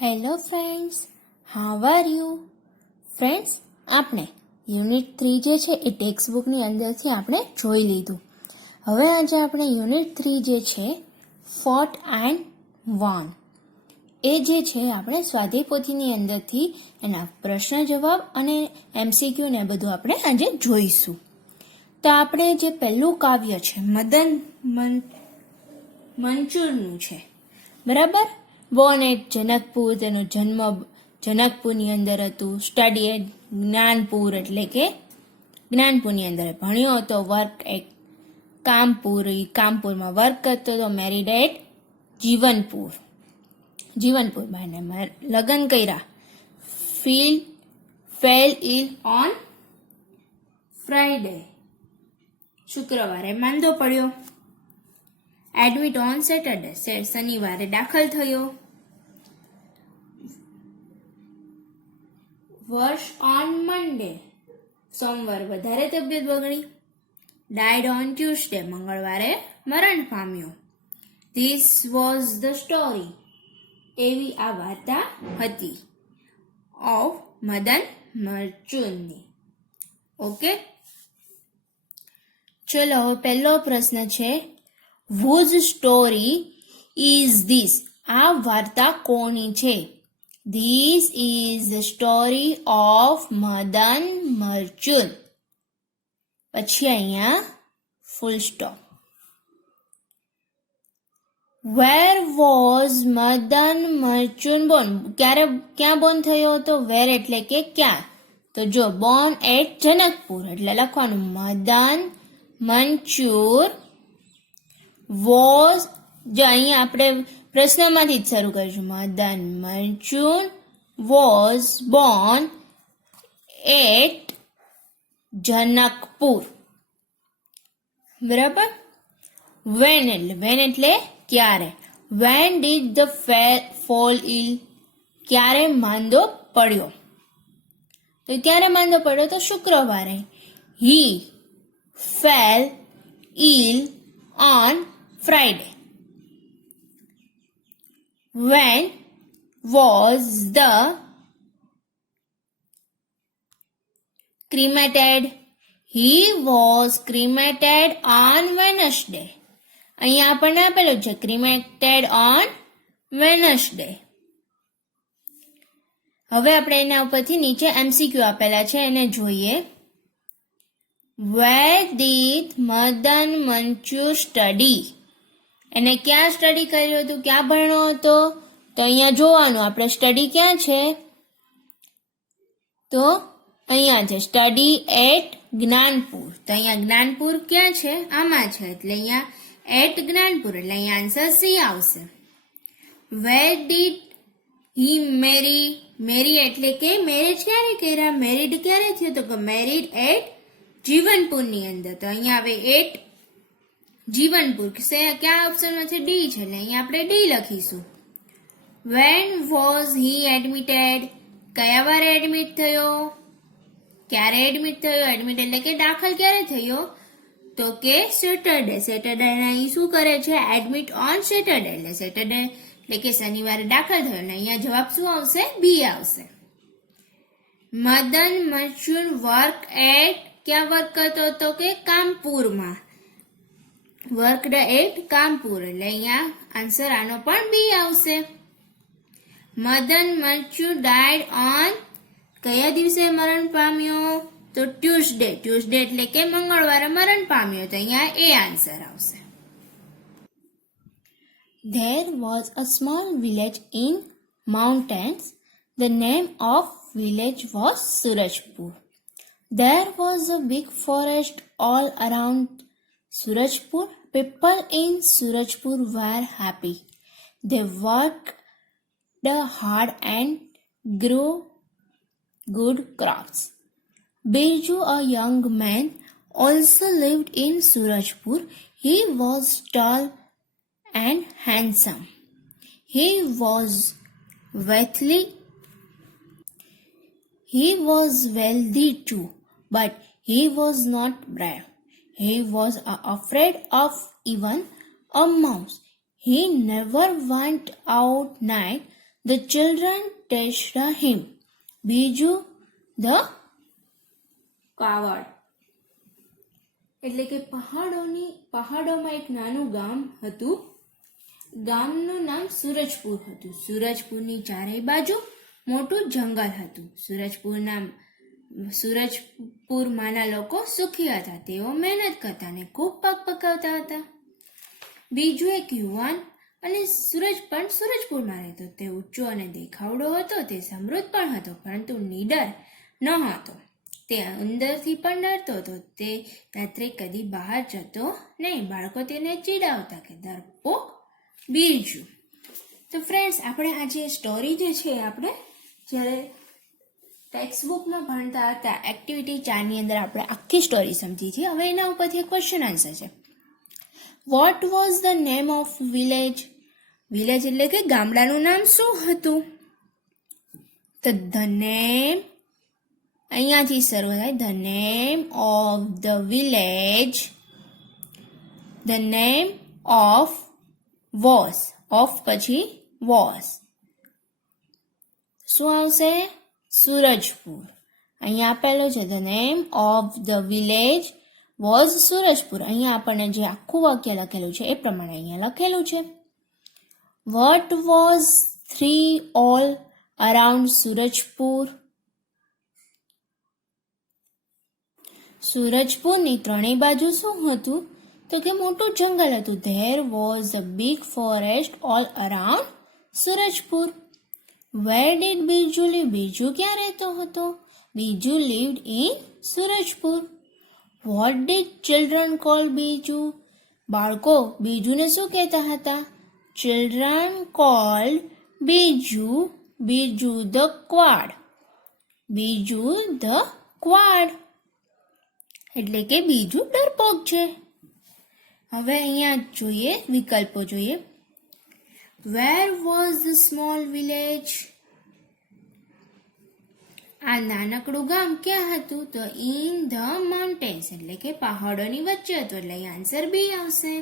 Hello friends, how are you? Friends, આપણે unit 3 જે છે એ ટેક્સ્ટ બુકની અંદરથી આપણે જોઈ લીધું. હવે આજે આપણે યુનિટ 3 જે છે ફોટ એન્ડ વોન એ જે છે આપણે સ્વાધ્યાય પોથીની અંદરથી એના પ્રશ્ન જવાબ અને MCQ ને બધું આપણે આજે જોઈશું. તો આપણે જે પહેલું કાવ્ય છે મદન મંચુરનું છે, બરાબર. બોર્ન એટ જનકપુર, તેનો જન્મ જનકપુરની અંદર હતું. સ્ટડી એટ જ્ઞાનપુર એટલે કે જ્ઞાનપુરની અંદર ભણ્યો હતો. વર્ક એટ કામપુરમાં વર્ક કરતો હતો. મેરીડ એટ જીવનપુરમાં લગ્ન કર્યા. ફેલ ઇલ ઓન ફ્રાઈડે, શુક્રવારે માંદો પડ્યો. એડમિટ ઓન સેટરડે, શનિવારે દાખલ થયો. વર્ષ ઓન મંડે, સોમવાર વધારે તબિયત બગડી. ડાયડ ઓન ટ્યુઝડે, મંગળવારે મરણ પામ્યો. ધીસ વોઝ ધ સ્ટોરી, એવી આ વાર્તા હતી ઓફ મદન મર્ચુનની. ઓકે, ચલો પહેલો પ્રશ્ન છે, whose story is this? આ વાર્તા કોની છે? This is the story of Madan મર્ચુન. પછી અહીંયા full stop. Where was Madan મર્ચુન born? ક્યાં બોર્ન થયો હતો? વેર એટલે કે ક્યાં. તો જો બોર્ન એટ જનકપુર એટલે લખવાનું મદન મંચુર વોઝ. જો અહીંયા આપણે પ્રશ્નમાંથી જ શરૂ કરીશું. Madan Manchur was born at Janakpur, બરાબર. વેન એટલે ક્યારે. When did the fall ill, ક્યારે માંદો પડ્યો. તો ક્યારે માંદો પડ્યો? તો શુક્રવારે. He fell ill on Friday. When was the cremated? He was cremated on Wednesday. અહીંયા આપણને આપેલું છે cremated on Wednesday. હવે આપણે એના ઉપરથી નીચે MCQ આપેલા છે, એને જોઈએ. Where did Madan Manchur study? એને ક્યાં સ્ટડી કર્યું હતું? ક્યાં ભણ્યો હતો? તો અહીંયા જોવાનું આપણે સ્ટડી ક્યાં છે. તો અહીંયા છે સ્ટડી એટ જ્ઞાનપુર. તો અહીંયા જ્ઞાનપુર ક્યાં છે? આમાં છે, એટલે અહીંયા એટ જ્ઞાનપુર, એટલે અહીંયા આન્સર સી આવશે. વેર ડીડ હી મેરી એટલે કે મેરેજ ક્યારે કર્યા? મેરીડ ક્યારે થયો? તો કે મેરીડ એટ જીવનપુરની અંદર. તો અહીંયા આવે એટ જીવનપુર. ક્યાં ઓપ્શનમાં છે? ડી છે, એટલે અહીંયા આપણે ડી લખીશું. When was he admitted? કયા વારે એડમિટ થયો? ક્યારે એડમિટ થયો? એડમિટ એટલે કે દાખલ ક્યારે થયો? તો કે સેટરડે. સેટરડે અહીં શું કરે છે? એડમિટ ઓન સેટરડે, એટલે સેટરડે એટલે કે શનિવારે દાખલ થયો. એટલે અહીંયા જવાબ શું આવશે? બી આવશે. મદન મર્ચુન વર્ક એટ, ક્યાં વર્ક કરતો હતો? કે કામપુરમાં. વર્કડ એટ કામપુર, એટલે અહીંયા આન્સર આનો પણ બી આવશે. મદન મર્ચુન ડાયડ ઓન, કયા દિવસે મરણ પામ્યો? તો ટ્યુઝડે. ટ્યુઝડે એટલે કે મંગળવારે મરણ પામ્યો. તો અહીંયા એ આન્સર આવશે. There was a small village in mountains. The name of village was Surajpur. There was a big forest all around Surajpur. People in Surajpur were happy. They worked hard and grew good crops. Birju, a young man, also lived in Surajpur. He was tall and handsome. He was wealthy too, but he was not brave. He was afraid of even a mouse. He never went out night. The children teased him. બીજું, the કાવડ. એટલે કે પહાડોમાં એક નાનું ગામ હતું. ગામનું નામ સૂરજપુર હતું. સૂરજપુરની ચારેય બાજુ મોટું જંગલ હતું. સૂરજપુરમાંના લોકો સુખી હતા. તેઓ મહેનત કરતા અને ખૂબ પાક પકાવતા હતા. બીજું, એક યુવાન અને સૂરજપુરમાં રહેતો. તે ઊંચો અને દેખાવડો હતો. તે સમૃદ્ધ પણ હતો, પરંતુ નીડર ન હતો. તે અંદરથી પણ ડરતો હતો. તે રાત્રે કદી બહાર જતો નહીં. બાળકો તેને ચીડાવતા કે ડરપોક. બીજું, તો ફ્રેન્ડ્સ, આપણે આ જે સ્ટોરી જે છે આપણે જ્યારે ટેક્સ્ટ બુકમાં ભણતા હતા એક્ટિવિટી 4 ની અંદર આપણે આખી સ્ટોરી સમજી છે. હવે એના ઉપરથી એક ક્વેશ્ચન આન્સર છે. What was the name of village? Village એટલે કે ગામડાનું નામ શું હતું? તો ધ નેમ, અહીંયાથી શરૂ થાય. The name of the village, the name of was, of પછી વોઝ, શું આવશે? સૂરજપુર. અહીંયા આપેલું છે the name of the village was Surajpur. અહીંયા આપણને જે આખું વાક્ય લખેલું છે એ પ્રમાણે અહીંયા લખેલું છે. What was 3 all around Surajpur? સૂરજપુરની ત્રણેય બાજુ શું હતું? તો કે મોટું જંગલ હતું. There was a big forest all around Surajpur. Where did Biju live? Biju ક્યાં રહેતો હતો? Biju lived in Surajpur. What did children call Biju? બાળકો બીજુને શું કહેતા હતા? ચિલ્ડ્રન કોલ્ડ બીજુ, બીજુ ધ ક્વાડ, બીજુ ધ ક્વાડ. એટલે કે બીજું ડરપોક છે. હવે અહીંયા જોઈએ, વિકલ્પો જોઈએ. Where was the small village? આ નાનકડું ગામ ક્યાં હતું? તો ઇન ધ માઉન્ટેન્સ, એટલે કે પહાડોની વચ્ચે હતું. એટલે અહીં આન્સર બી આવશે.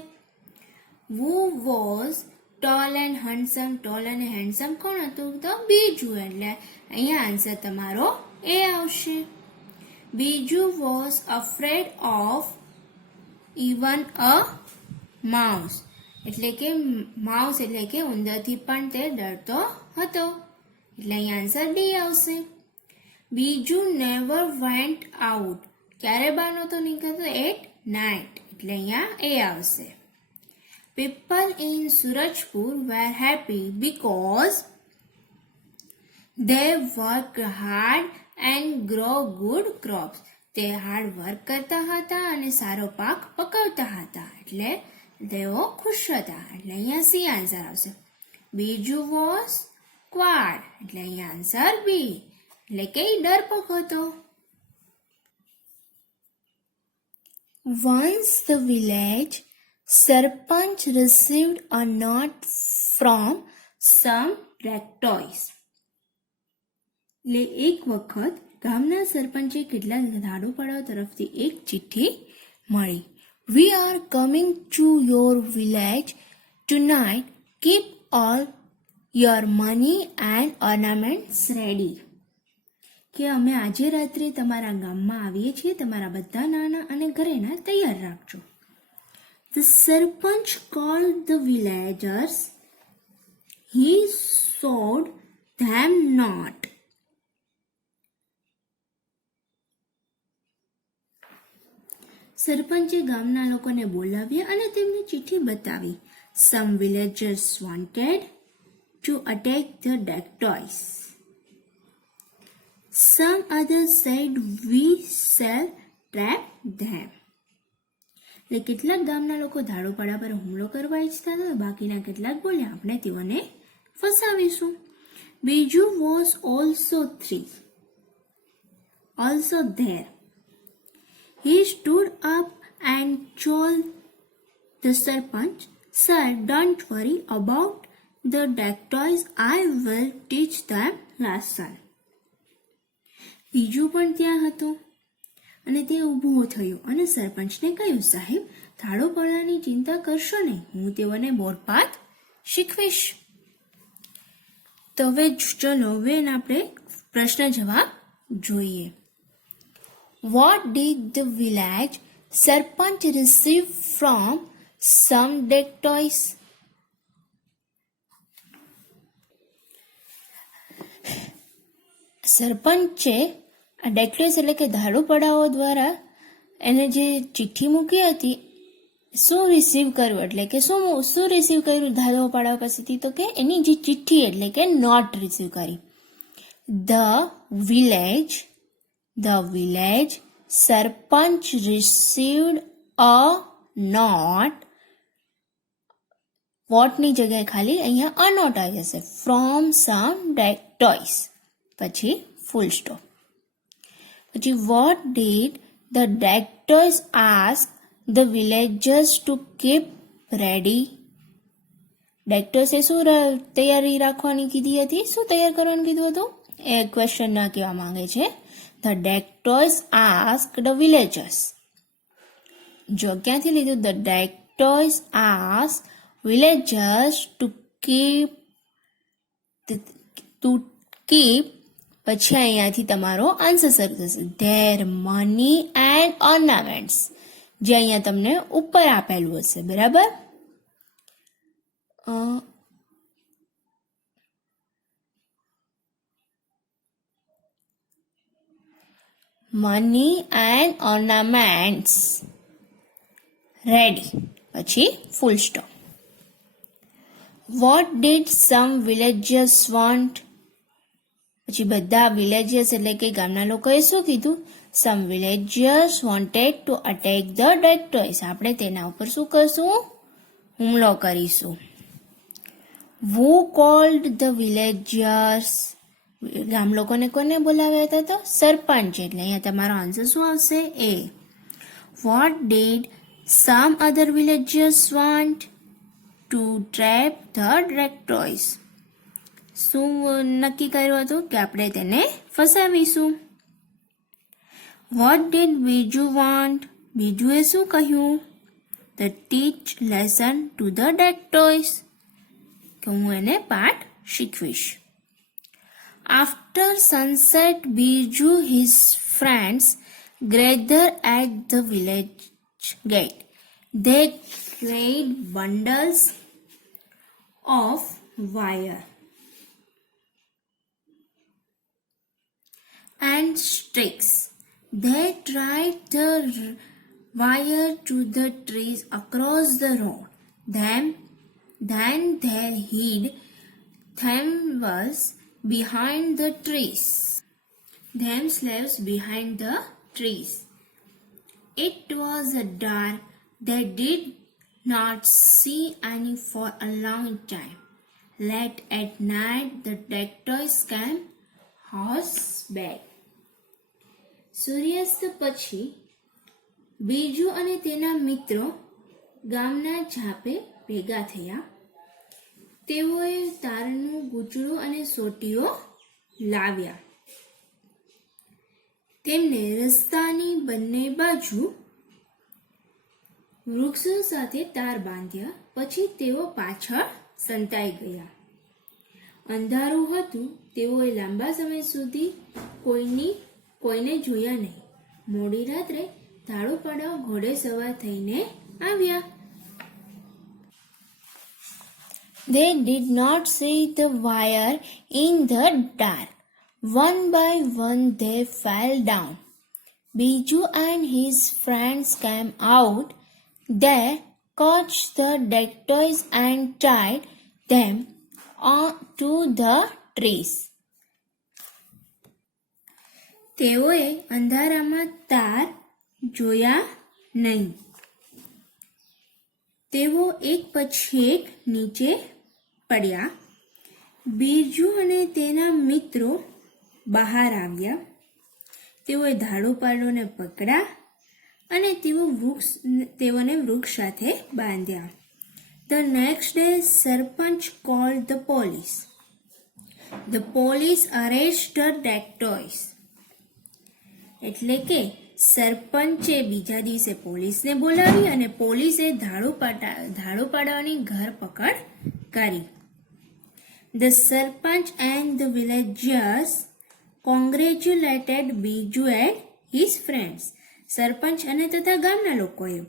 Who was tall and handsome? Tall અને હેન્ડસમ કોણ હતું? તો બીજું. એટલે અહીંયા આન્સર તમારો એ આવશે. બીજું was afraid of even a mouse. એટલે કે માઉસ એટલે કે ઉંદરથી પણ તે ડરતો હતો. એટલે અહીં આન્સર બી આવશે. બીજું નેવર વેન્ટ આઉટ. ક્યારે બહાર નહોતો નીકળતો? At night. એટલે અહીંયા એ આવશે. People in Surajpur were happy because they work hard and grow good crops. તે હાર્ડ વર્ક કરતા હતા અને સારો પાક પકવતા હતા. એટલે તેઓ ખુશ હતા. એટલે અહીંયા સી આન્સર આવશે. બીજું વોઝ ક્વાડ. એટલે અહીંયા આન્સર બી, એટલે કે ડરપોક હતો. Once the village sarpanch received a note from some rectories. એટલે એક વખત ગામના સરપંચે કેટલાક ધાડુપાડાઓ તરફથી એક ચિઠ્ઠી મળી. We are coming to your village tonight. Keep all your money and ornaments ready. કે અમે આજે રાત્રે તમારા ગામમાં આવીએ છીએ. તમારા બધા નાણાં અને ઘરેણાં તૈયાર રાખજો. The sarpanch called the villagers. He showed them not. સરપંચે ગામના લોકોને બોલાવ્યા અને તેમને ચિઠ્ઠી બતાવી. Some villagers wanted to attack the dacoits. Some others said we shall trap them. એટલે કેટલાક ગામના લોકો ધાડુપાડા પર હુમલો કરવા ઈચ્છતા હતા. બાકીના કેટલાક બોલ્યા આપણે તેઓને ફસાવીશું. બીજું was also there. He stood up and told the Sarpanch, Sir, don't worry about the dacoits. I will teach them lesson. બીજું પણ ત્યાં હતું અને તે ઊભો થયો અને સરપંચને કહ્યું, સાહેબ, ધાડુપાડાની ચિંતા કરશો નહીં. હું તેઓને બોધપાઠ શીખવીશ. તો હવે ચલો હવે આપણે પ્રશ્ન જવાબ જોઈએ. What did the village sarpanch receive from some dead toys? સરપંચે આ ડેડ ટોયસ એટલે કે ધાડુપડાઓ દ્વારા એને જે ચિઠ્ઠી મૂકી હતી શું રિસીવ કર્યું એટલે કે શું રિસીવ કર્યું ધાડુપડાઓ પાસેથી તો કે એની જે ચિઠ્ઠી એટલે કે નોટ રિસીવ કરી. The village sarpanch received a note. વોટની જગ્યાએ ખાલી અહીંયા અ નોટ આવી જશે. From some dead toys. પછી ફૂલ સ્ટોપ. પછી what did the dead toys ask the villagers to keep ready? dead toys એ શું તૈયારી રાખવાની કીધી હતી? શું તૈયાર કરવાનું કીધું હતું? એ ક્વેશ્ચન ના કહેવા માંગે છે. The dead toys asked the villagers. જો ક્યાંથી લીધું? The dead toys asked villagers to keep પછી અહીંયાથી તમારો આન્સર શરૂ થશે. Their money and ornaments. જે અહીંયા તમને ઉપર આપેલું હશે, બરાબર? money and ornaments ready. પછી full stop. What did some villagers want? પછી બધા વિલેજર્સ એટલે કે ગામના લોકોએ શું કીધું? Some villagers wanted to attack the dead toys. આપણે તેના ઉપર શું કરશું? હુમલો કરીશું. Who called the villagers? ગામ લોકોને કોને બોલાવ્યા હતા? તો સરપંચ. એટલે અહીંયા તમારો આન્સર શું આવશે? A. What did some other villagers want? To trap the dead toys. શું નક્કી કર્યું હતું? કે આપણે તેને ફસાવીશું. What did બીજુ want? બીજુએ શું કહ્યું? The teach lesson to the dead toys. કે હું એને પાઠ શીખવીશ. After sunset, Biju his friends gather at the village gate. They carried bundles of wire and sticks. They tied the wire to the trees across the road. Then they hid themselves behind the trees. It was dark. They did not see any for a long time. Late at night, the dead toys came horseback. સૂર્યાસ્ત પછી બીજુ અને તેના મિત્રો ગામના ઝાપે ભેગા થયા. તેઓએ તારનું ગૂંચળું અને સોટીઓ લાવ્યા. તેમને રસ્તાની બંને બાજુ વૃક્ષો સાથે તાર બાંધ્યા. પછી તેઓ પાછળ સંતાઈ ગયા. અંધારું હતું. તેઓએ લાંબા સમય સુધી કોઈને જોયા નહીં. મોડી રાત્રે ધાડુપાડા ઘોડે સવાર થઈને આવ્યા. They did not see the wire in the dark. One by one they fell down. Biju and his friends came out. They caught the dead toys and tied them to the trees. તેઓએ અંધારામાં તાર જોયા નહીં. તેઓ એક પછી એક નીચે પડ્યા. બીજુ અને તેના મિત્રો બહાર આવ્યા. તેઓએ ધાડુપાડોને પકડ્યા અને તેઓને વૃક્ષ સાથે બાંધ્યા. The next day, sarpanch called the police. The police arrested dead toys. એટલે કે સરપંચે બીજા દિવસે પોલીસને બોલાવી અને પોલીસે ધાડુપાડાની ધરપકડ કરી. The Sarpanch and the villagers congratulated Biju and his friends. સરપંચ અને તથા ગામના લોકોએ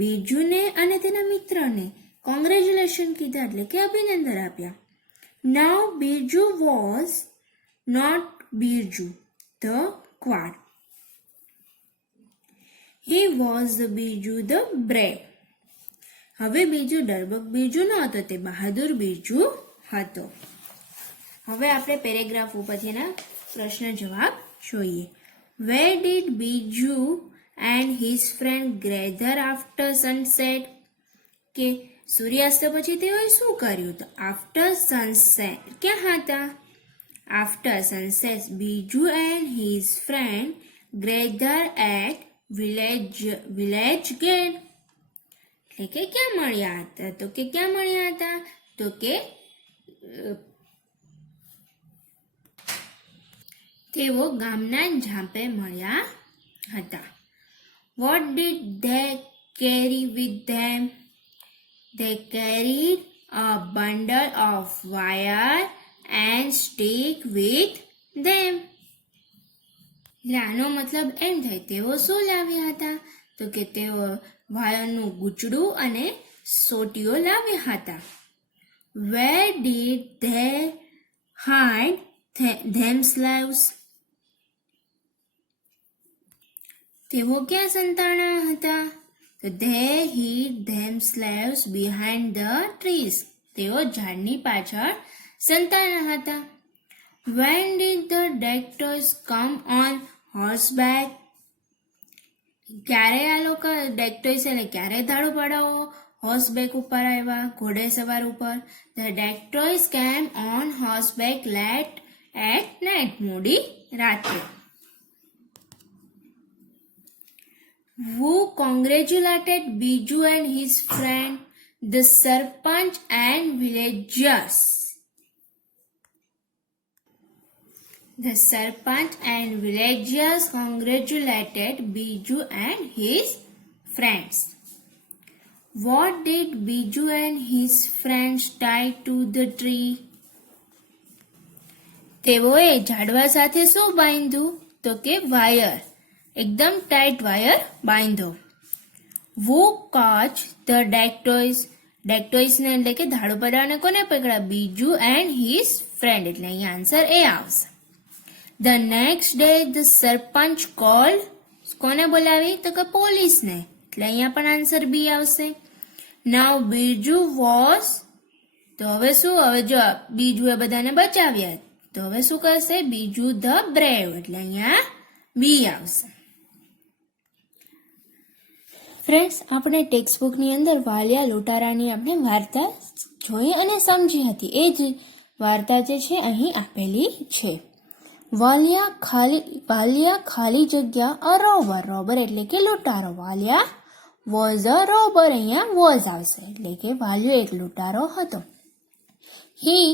બીજુને અને તેના મિત્રને કોંગ્રેચ્યુલેશન કીધા એટલે કે અભિનંદન આપ્યા. Now Biju was not Birju the quad. He was the Biju the brave. હવે બીજુ ડરબક બીજુ ન હતો, તે બહાદુર બીજુ હતો. હવે આપણે પેરેગ્રાફ ઉપરથીના પ્રશ્ન જવાબ જોઈએ. Where did Biju and his friend gather after sunset? કે સૂર્યાસ્ત પછી તેઓએ શું કર્યું? તો આફ્ટર સનસેટ ક્યાં હતા? After sunset Biju and his friend gather at village gate. એટલે કે ક્યાં મળ્યા હતા? તો કે ક્યાં મળ્યા હતા? તો કે તેઓ ગામના ઝાંપે મળ્યા હતા. What did they carry with them? They carried a bundle of wire and stick with them. એટલે આનો મતલબ એમ થાય તેઓ શું લાવ્યા હતા? તો કે તેઓ વાયરનું ગૂંચડું અને સોટીઓ લાવ્યા હતા. Where did they hide themselves? તેઓ ક્યાં સંતાણા હતા? તો they hid themselves behind the trees. તેઓ ઝાડની પાછળ સંતાણા હતા. When did the doctors come on horseback? ક્યારે આ લોકો ડેક્ટોઇસ એટલે ક્યારે ધાડુ પડાવો હોર્સબેક ઉપર આવ્યા, ઘોડે સવાર ઉપર? The doctors came on horseback late at night. મોડી રાત્રે. Who congratulated Biju and his friend? The Sarpanch and villagers. The Sarpanch and villagers congratulated Biju and his friends. What did Biju and his friends tie to the tree? તેઓએ ઝાડવા સાથે શું બાંધ્યું? તો કે wire, એકદમ tight wire બાંધો. Who caught the dacoits? dacoitsને એટલે કે ધાડુ પડાવને કોને પકડા? બીજુ એન્ડ હિઝ ફ્રેન્ડ. એટલે અહીંયા આન્સર એ આવશે. The next day the sarpanch called, કોને બોલાવી? તો કે પોલીસને. એટલે અહીંયા પણ આન્સર બી આવશે. Now બીજુ was, તો હવે શું? હવે જો બીજુએ બધાને બચાવ્યા, તો હવે શું કરશે? બીજુ ધ બ્રેવ. એટલે અહીંયા બી આવશે. ફ્રેન્ડ્સ, આપણે ટેક્સ્ટ બુકની અંદર વાલિયા લૂંટારાની આપણે વાર્તા જોઈ અને સમજી હતી. એ જ વાર્તા જે છે અહીં આપેલી છે. વાલિયા ખાલી જગ્યા અ રોબર. રોબર એટલે કે લૂંટારો. Valiya was a robber. અહીંયા વોઝ આવશે એટલે કે વાલિયો એક લૂંટારો હતો. હી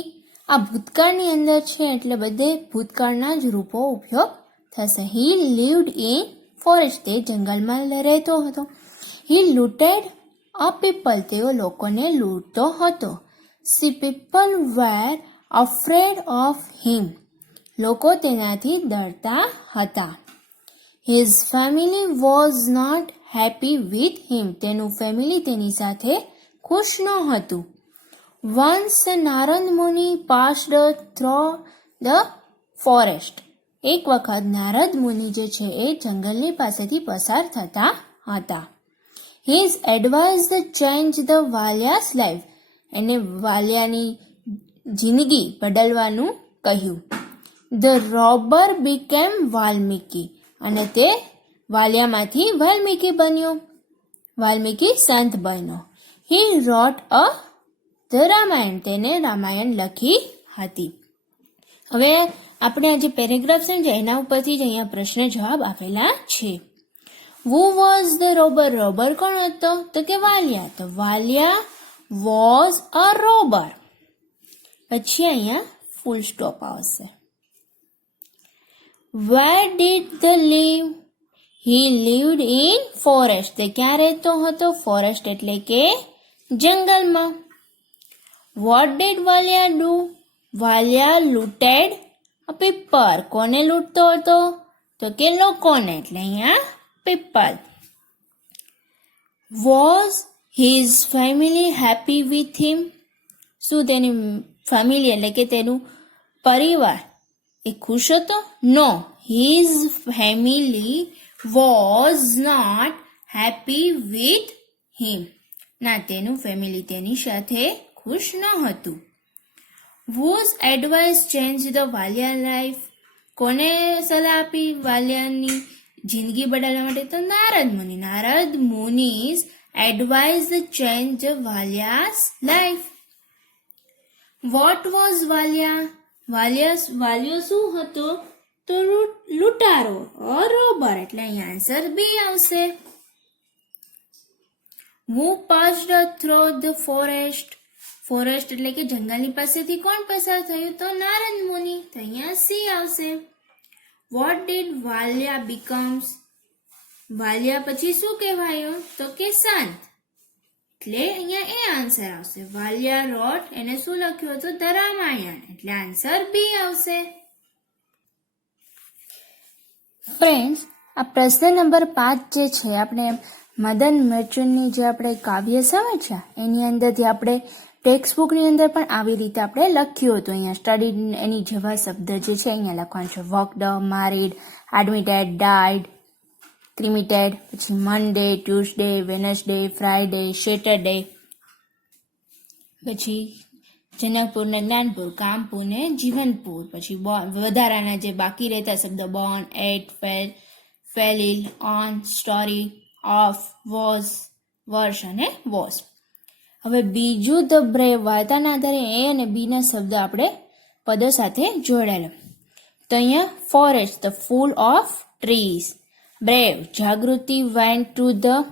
આ ભૂતકાળની અંદર છે એટલે બધે ભૂતકાળના જ રૂપો ઉપયોગ થશે. He lived in forest. તે જંગલમાં રહેતો હતો. He looted a people. તેઓ લોકોને લૂંટતો હતો. The people were afraid of him. લોકો તેનાથી ડરતા હતા. His family was not happy with him. તેનું ફેમિલી તેની સાથે ખુશ ન હતું. વન્સ નારદ મુનિ પાસ્ડ થ્રો ધ ફોરેસ્ટ. એક વખત નારદ મુનિ જે છે એ જંગલની પાસેથી પસાર થતા હતા. His advice change the Valiya's life. એને વાલિયાની જિંદગી બદલવાનું કહ્યું. The robber became Valmiki. અને તે વાલિયામાંથી વાલ્મીકી બન્યો. વાલ્મીકી સંત બન્યો. He wrote a the Ramayana. તેને રામાયણ લખી હતી. હવે આપણે આ જે પેરેગ્રાફ છે ને એના ઉપરથી જ અહીંયા પ્રશ્ન જવાબ આપેલા છે. Who was the robber? Robber કોણ હતો? તો કે વાલિયા. તો વાલિયા was a robber. પછી અહીંયા ફૂલ સ્ટોપ આવશે. Where did they live? He lived in forest. તે ક્યાં રહેતો હતો? ફોરેસ્ટ એટલે કે જંગલમાં. What did Valiya do? Valiya looted a people. કોને લૂંટતો હતો? તો કે લોકોને, એટલે અહીંયા people. Was his family happy with him? શું તેની ફેમિલી એટલે કે તેનું પરિવાર એ ખુશ હતો? No, his family was not happy with him. ના, તેનું ફેમિલી તેની સાથે ખુશ ન હતું. Whose advice changed the Valiya life? કોને સલાહ આપી વાલિયાની જિંદગી બદલવા માટે? તો નારદ મુનિ. Narad મુનિ's advice changed વાલિયા's life. What was Valia? વાલિયો શું હતો? તો લૂંટારો or robber, એટલે અહીંયા આન્સર બી આવશે. Who passed through the forest? Forest એટલે કે જંગલની પાસેથી કોણ પસાર થયું? તો નારદ મુનિ. તો અહીંયા સી આવશે. What did Valiya becomes? Valiya પછી શું કહેવાયું? તો કે સંત. એટલે અહીંયા એ આન્સર આવશે. વાલિયા રોટ એને શું લખ્યું હતું? ધ રામાયણ. એટલે આન્સર બી આવશે. ફ્રેન્ડ્સ, આ પ્રશ્ન નંબર 5 જે છે આપણે મદન મર્ચન્ટની જે આપણે કાવ્ય સમજ્યા એની અંદરથી આપણે ટેક્સ્ટ બુકની અંદર પણ આવી રીતે આપણે લખ્યું હતું. અહીંયા સ્ટડી એની જેવા શબ્દ જે છે અહીંયા લખવાનું છે. વર્કડ, મારીડ, એડમિટેડ, ડાઇડ, ક્રિમિટેડ, પછી મંડે, ટ્યુઝડે, વેનસડે, ફ્રાઈડે, સેટરડે, પછી જનકપુર ને જ્ઞાનપુર, કામપુર ને જીવનપુર, પછી વધારાના જે બાકી રહેતા શબ્દ born, at, fell, fell ill, on, story, of, was, વર્ષ અને વોઝ. હવે બીજું ધ બ્રેવ વાર્તાના આધારે એ અને બી ના શબ્દ આપણે પદો સાથે જોડાયેલા. તો અહીંયા forest, the full of trees. Brave, Jagruti went to the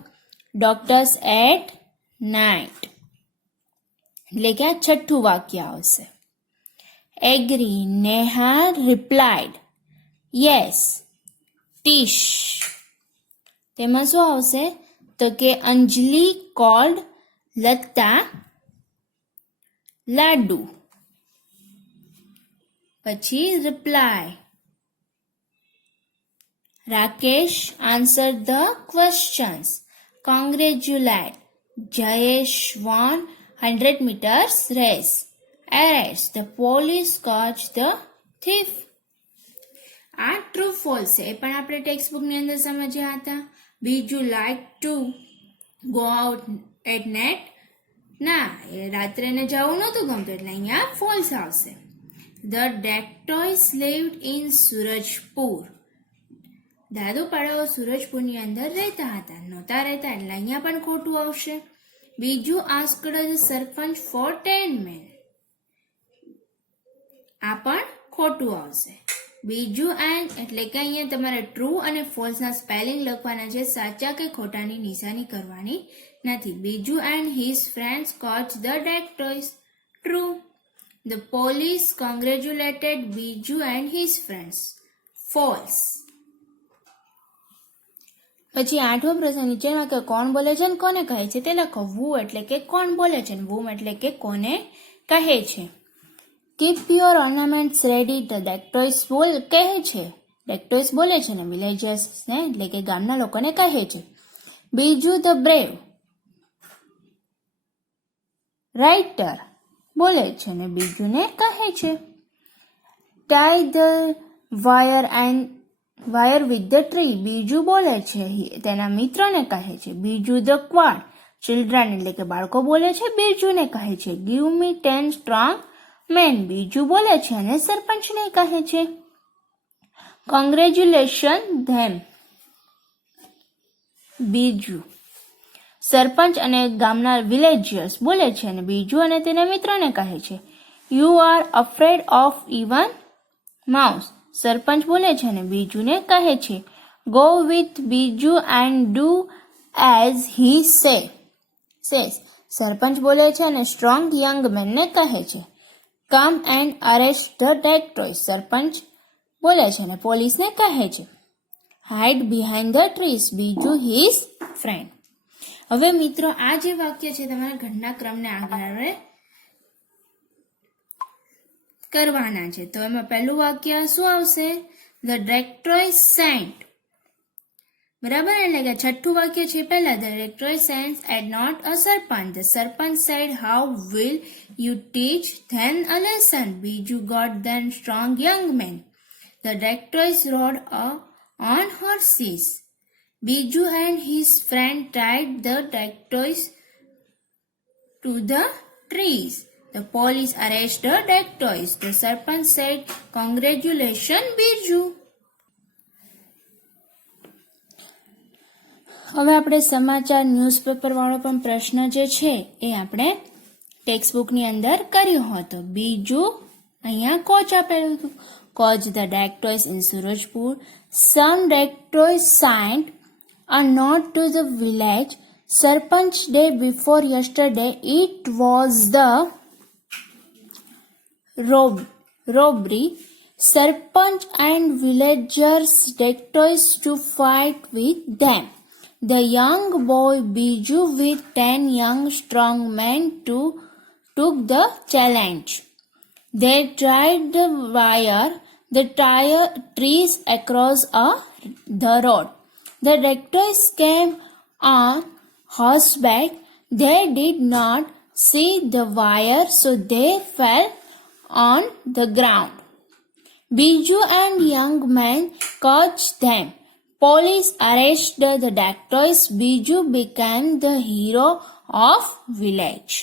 doctors at night. એટલે કે આ છઠ્ઠું વાક્ય આવશે. Agree, Neha replied yes. ટીશ, તેમાં શું આવશે? તો કે અંજલિ કોલ્ડ લતા લાડુ. પછી reply, Rakesh answer the questions. Congratulate, Jayesh won 100 meters race. Arrest, the police catch the thief. આ ટ્રુ ફોલ્સ છે, એ પણ આપણે ટેક્સ્ટ બુકની અંદર સમજ્યા હતા. બીજું like to go out at night. ના, એ રાત્રે ને જવું નહોતું ગમતું, એટલે અહીંયા ફોલ્સ આવશે. The dacoits lived in Surajpur. દાદુ પાડાઓ સુરજપુરની અંદર રહેતા હતા, નહોતા રહેતા, એટલે અહીંયા પણ ખોટું આવશે. બીજું asked the sarpanch for 10 men. આ પણ ખોટું આવશે. બીજું એન્ડ એટલે કે અહીંયા તમારે ટ્રુ અને ફોલ્સના સ્પેલિંગ લખવાના છે, સાચા કે ખોટાની નિશાની કરવાની નથી. બીજું and his friends caught the dacoits. True. The police congratulated Biju and his friends. False. પછી 8મો પ્રશ્ન નીચેમાં કે કોણ બોલે છે અને કોને કહે છે તે લખો. વુ એટલે કે કોણ બોલે છે, વુમ એટલે કે કોને કહે છે. Keep your ornaments ready, the dacoits કહે છે, ડેક્ટોઇસ બોલે છે ને વિલેજર્સને એટલે કે ગામના લોકોને કહે છે. બીજું ધ બ્રેવ રાઇટર બોલે છે ને બીજું ને કહે છે. Tie the wire with the tree બીજું બોલે છે, તેના મિત્રને કહે છે. બીજું ધ ક્વાડ ચિલ્ડ્રન એટલે કે બાળકો બોલે છે, બીજું ને કહે છે. ગીવ મી 10 સ્ટ્રોંગ મેન બીજું બોલે છે અને સરપંચને કહે છે. કોંગ્રેચ્યુલેશન ધેમ બીજું સરપંચ અને ગામના વિલેજર્સ બોલે છે અને બીજું અને તેના મિત્રને કહે છે. You are afraid of even mouse sarpanch બોલે છે અને બીજું ને કહે છે. Go with Biju and do as he says sarpanch બોલે છે અને સ્ટ્રોંગ યંગ મેનને કહે છે. Come and arrest the dacoits sarpanch બોલે છે અને પોલીસને કહે છે. Hide behind the trees Biju his friend. હવે મિત્રો આ જે વાક્ય છે તમારા ઘટના ક્રમને આગળ કરવાના છે. તો એમાં પહેલું વાક્ય શું આવશે? The directorate sent. બરાબર, એટલે કે છઠ્ઠું વાક્ય છે પહેલા, the directorate sent at note a sarpanch. The sarpanch said, how will you teach them a lesson? Biju, got then strong young men. The directorate rode on horses. Biju and his friend tied the directors to the trees. The police arrested the directors. The serpent said, "Congratulations, Biju." હવે આપણે સમાચાર newspaper વાળો પણ પ્રશ્ન જે છે એ આપણે text બુકની અંદર કર્યો હતો. બીજું અહીંયા કોચ આપેલું હતું. Coach the directors in Surajpur. Some directors signed a note to the village Sarpanch day before yesterday. It was the robbery. Sarpanch and villagers directors to fight with them. The young boy Biju with 10 young strong men took the challenge. They tried the trees across the road. The directors came on horseback. They did not see the wire, so they fell on the ground. Biju and young men caught them. Police arrested the directors. Biju became the hero of village.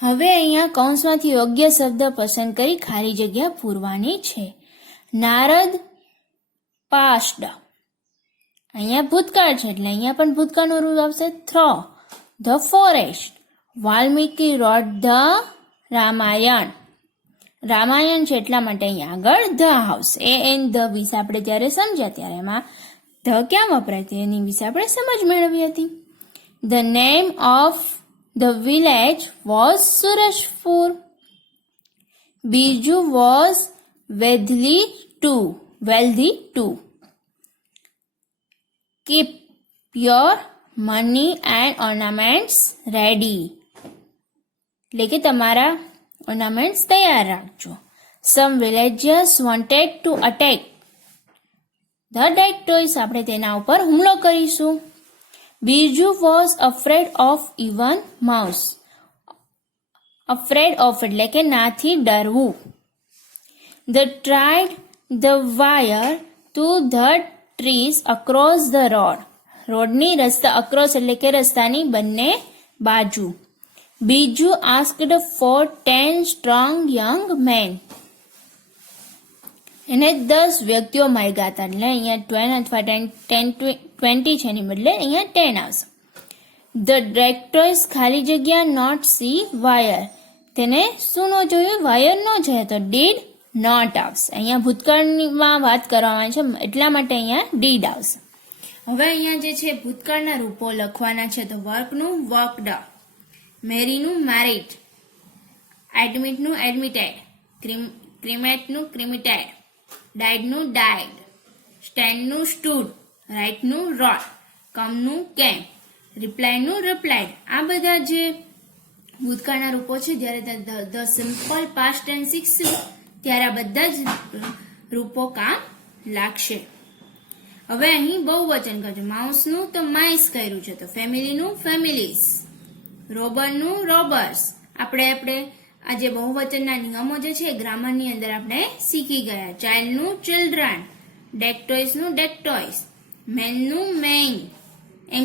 હવે અહીંયા કૌંસમાંથી યોગ્ય શબ્દ પસંદ કરી ખાલી જગ્યા પૂરવાની છે. Narad passed, અહીંયા ભૂતકાળ છે એટલે અહીંયા પણ ભૂતકાળનો રૂપ આવશે. Through the forest. Valmiki wrote the Ramayana. Ramayana છે એટલા માટે અહીંયા આગળ ધ આવશે. એ એન ધ વિશે આપણે ત્યારે સમજ્યા ત્યારે એમાં ધ ક્યાં વપરાય તેની વિશે આપણે સમજ મેળવી હતી. The name of the village was Surajpur. Biju was wealthy too. Keep your money and ornaments ready. એટલે કે તમારા ornaments તૈયાર રાખજો. Some villagers wanted to attack the directors. આપણે તેના ઉપર હુમલો કરીશું. Biju was afraid of even mouse. Afraid of એટલે કે નાથી ડરવું. They tried the wire to the trees across the road. રોડની રસ્તા across એટલે કે રસ્તાની બંને બાજુ. Biju asked for 10 strong young men. એને 10 વ્યક્તિઓ માગ્યા હતા એટલે અહીંયા 12 અથવા 20 છે એની બદલે અહીંયા 10 આવશે. ધ ડિરેક્ટર્સ ખાલી જગ્યા નોટ સી વાયર. તેને શું ન જોયું? વાયર ન જોયા તો ડીડ નોટ આવશે. અહીંયા ભૂતકાળમાં વાત કરવામાં છે એટલા માટે અહીંયા ડીડ આવશે. હવે અહીંયા જે છે ભૂતકાળના રૂપો લખવાના છે. તો વર્કનું વર્કડ, મેરીનું મેરિડ, એડમિટનું એડમિટેડ, ક્રિમેટનું ક્રિમિટેડ, ડાઇડનું ડાઇડ, સ્ટેન્ડનું સ્ટૂડ, રાઇટનું રોડ, કમનું કેમ, રિપ્લાયનું રિપ્લાઇડ. આ બધા જે ભૂતકાળના રૂપો છે જ્યારે ધ સિમ્પલ પાસ્ટ ટેન્સ શીખશું ત્યારે આ બધા જ રૂપો કામ લાગશે. હવે અહીં બહુવચન કરજો. માઉસનું તો માઇસ કર્યું છે તો ફેમિલીનું ફેમિલીઝ, રોબરનું રોબર્સ. આપણે આ જે બહુવચનના નિયમો જે છે ગ્રામરની અંદર આપણે શીખી ગયા. ચાઇલ્ડનું ચિલ્ડ્રન, ડેક્ટોઇસનું ડેક્ટોઇસ, મેનનું મેન,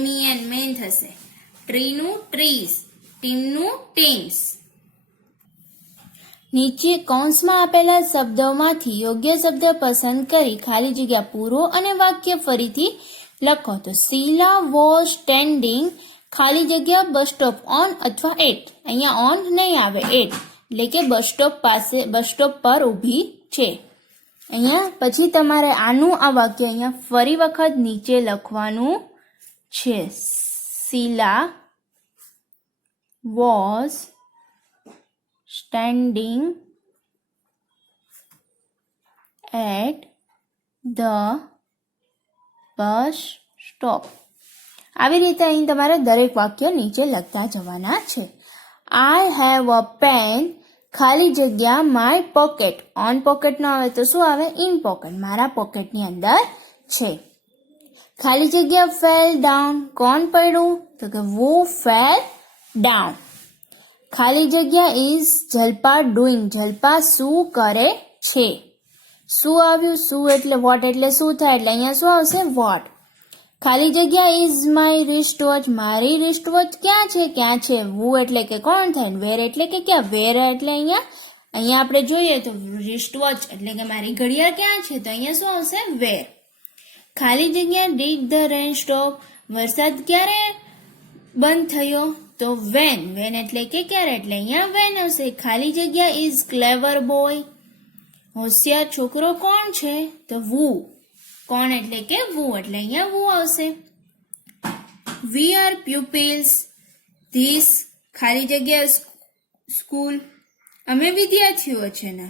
MEN મેન થશે. ટ્રીનું ટ્રીઝ, ટીમનું ટીમ્સ. નીચે કૌંસમાં આપેલા શબ્દોમાંથી યોગ્ય શબ્દ પસંદ કરી ખાલી જગ્યા પૂરો અને વાક્ય ફરીથી લખો. તો શીલા વોઝ સ્ટેન્ડિંગ ખાલી જગ્યા બસ સ્ટોપ ઓન અથવા એટ. અહીંયા ઓન નહીં આવે, એટ એટલે કે બસ સ્ટોપ પર ઊભી છે. અહીંયા પછી તમારે આનું આ વાક્ય અહીંયા ફરી વખત નીચે લખવાનું છે. Sheila was standing at the bus stop. આવી રીતે અહીં તમારે દરેક વાક્ય નીચે લખતા જવાના છે. આઈ હેવ અ પેન ખાલી જગ્યા માય પોકેટ. ઓન પોકેટ નો આવે તો શું આવે? In pocket. મારા પોકેટની અંદર છે. ખાલી જગ્યા ફેલ ડાઉન. કોણ પડ્યું? તો કે વુ ફેલ ડાઉન. ખાલી જગ્યા ઇઝ જલપા ડુઈંગ. જલપા શું કરે છે? શું આવ્યું? શું એટલે વોટ એટલે શું થાય એટલે અહીંયા શું આવશે? વોટ. ખાલી જગ્યા ઇઝ માય રિસ્ટ વોચ. મારી રિસ્ટ વોચ ક્યાં છે? ક્યાં છે? વુ એટલે કે કોણ થાય? વેર એટલે કે ક્યાં? વેર એટલે અહીંયા આપણે જોઈએ તો રિસ્ટ વોચ એટલે કે મારી ઘડિયાળ ક્યાં છે? તો અહીંયા શું આવશે? વેર. ખાલી જગ્યા ડીડ ધ રેન સ્ટોપ. વરસાદ ક્યારે બંધ થયો? તો વેન. વેન એટલે કે ક્યારે એટલે અહીંયા વેન આવશે. ખાલી જગ્યા ઇઝ ક્લેવર બોય. હોશિયાર છોકરો કોણ છે? તો વુ. કોણ એટલે કે વુ એટલે અહીંયા વુ આવશે. We are pupils. ધીસ ખાલી જગ્યા સ્કૂલ. અમે વિદ્યાર્થીઓ છે ને.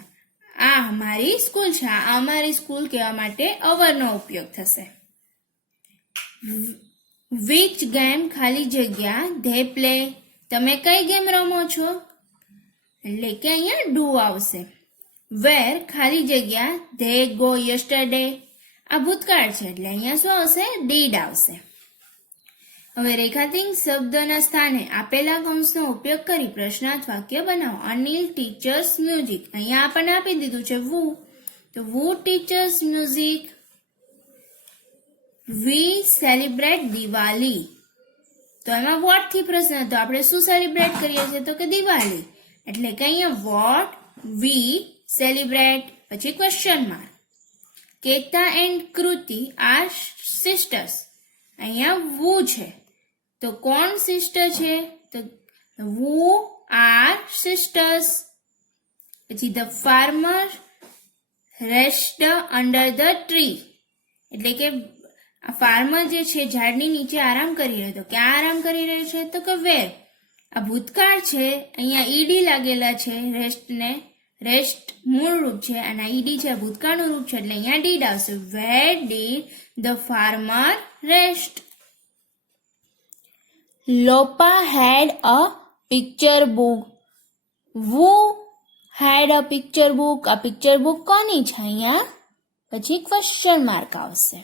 આ અમારી સ્કૂલ છે. આ અમારી સ્કૂલ કહેવા માટે અવરનો ઉપયોગ થશે. વિચ ગેમ ખાલી જગ્યા ધે પ્લે. તમે કઈ ગેમ રમો છો? એટલે કે અહીંયા ડુ આવશે. વેર ખાલી જગ્યા ધે ગો યસ્ટરડે. આ ભૂતકાળ છે એટલે અહીંયા શું આવશે? ડીડ આવશે. હવે રેખાંકિત શબ્દના સ્થાને આપેલા કૌંસનો ઉપયોગ કરી પ્રશ્નાર્થ વાક્ય બનાવો. Anil teachers music. અહીંયા આપણને આપી દીધું છે વુ. તો who teachers music. We celebrate Diwali. તો એમાં વોટ થી પ્રશ્ન હતો. આપણે શું સેલિબ્રેટ કરીએ છીએ? તો કે દિવાળી. એટલે કે અહીંયા વોટ વી સેલિબ્રેટ પછી ક્વેશ્ચન માર્ક. કેતા એન્ડ કૃતિ આર સિસ્ટર્સ. અહીંયા વુ છે તો કોણ સિસ્ટર છે? તો વુ આર સિસ્ટર્સ. પછી the farmer rest under the tree. એટલે કે આ ફાર્મર જે છે ઝાડની નીચે આરામ કરી રહ્યો. તો ક્યાં આરામ કરી રહ્યો છે? તો કે વેર. આ ભૂતકાળ છે. અહીંયા ઈડી લાગેલા છે. રેસ્ટ મૂળ રૂપ છે અને ઈડી છે ભૂતકાળનું રૂપ છે એટલે અહીંયા ડીડ આવશે. Where did the farmer rest. Lopa had a picture book. Who had a picture book. આ પિક્ચર બુક કોની છે? અહીંયા પછી ક્વેશ્ચન માર્ક આવશે.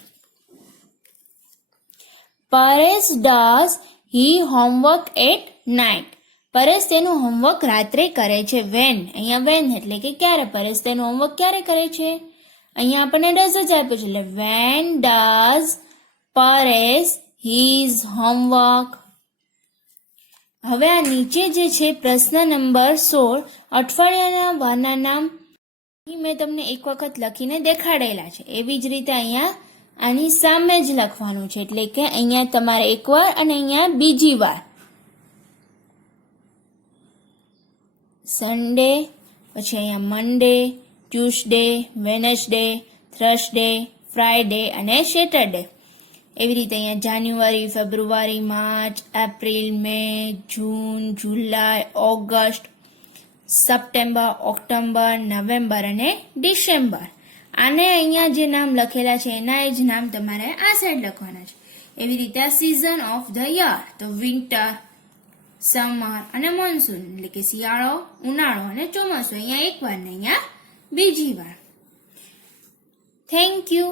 Paresh does he homework at night. Paresh તેનું હોમવર્ક રાત્રે કરે છે. વેન. અહીંયા વેન એટલે કે ક્યારે? પરેશ તેનું હોમવર્ક ક્યારે કરે છે? અહીંયા આપણને ડઝ જ આપ્યું છે એટલે when does Paresh his homework. હવે આ નીચે જે છે પ્રશ્ન નંબર 16 અઠવાડિયાના વારના નામ મેં તમને એક વખત લખીને દેખાડેલા છે. એવી જ રીતે અહીંયા આની સામે જ લખવાનું છે. એટલે કે અહીંયા તમારે એકવાર અને અહીંયા બીજી વાર. સન્ડે પછી અહીંયા મંડે, ટ્યુસડે, વેનસડે, થર્સડે, ફ્રાઈડે અને સેટરડે. એવી રીતે અહીંયા જાન્યુઆરી, ફેબ્રુઆરી, માર્ચ, એપ્રિલ, મે, જૂન, જુલાઈ, ઓગસ્ટ, સપ્ટેમ્બર, ઓક્ટોબર, નવેમ્બર અને ડિસેમ્બર. આને અહીંયા જે નામ લખેલા છે એના જ નામ તમારે આ સાઈડ લખવાના છે. એવી રીતે આ સિઝન ઓફ ધ યર તો વિન્ટર, સમર અને મોન્સૂન એટલે કે શિયાળો, ઉનાળો અને ચોમાસું. અહીંયા એક વાર ને અહીંયા બીજી વાર. Thank you.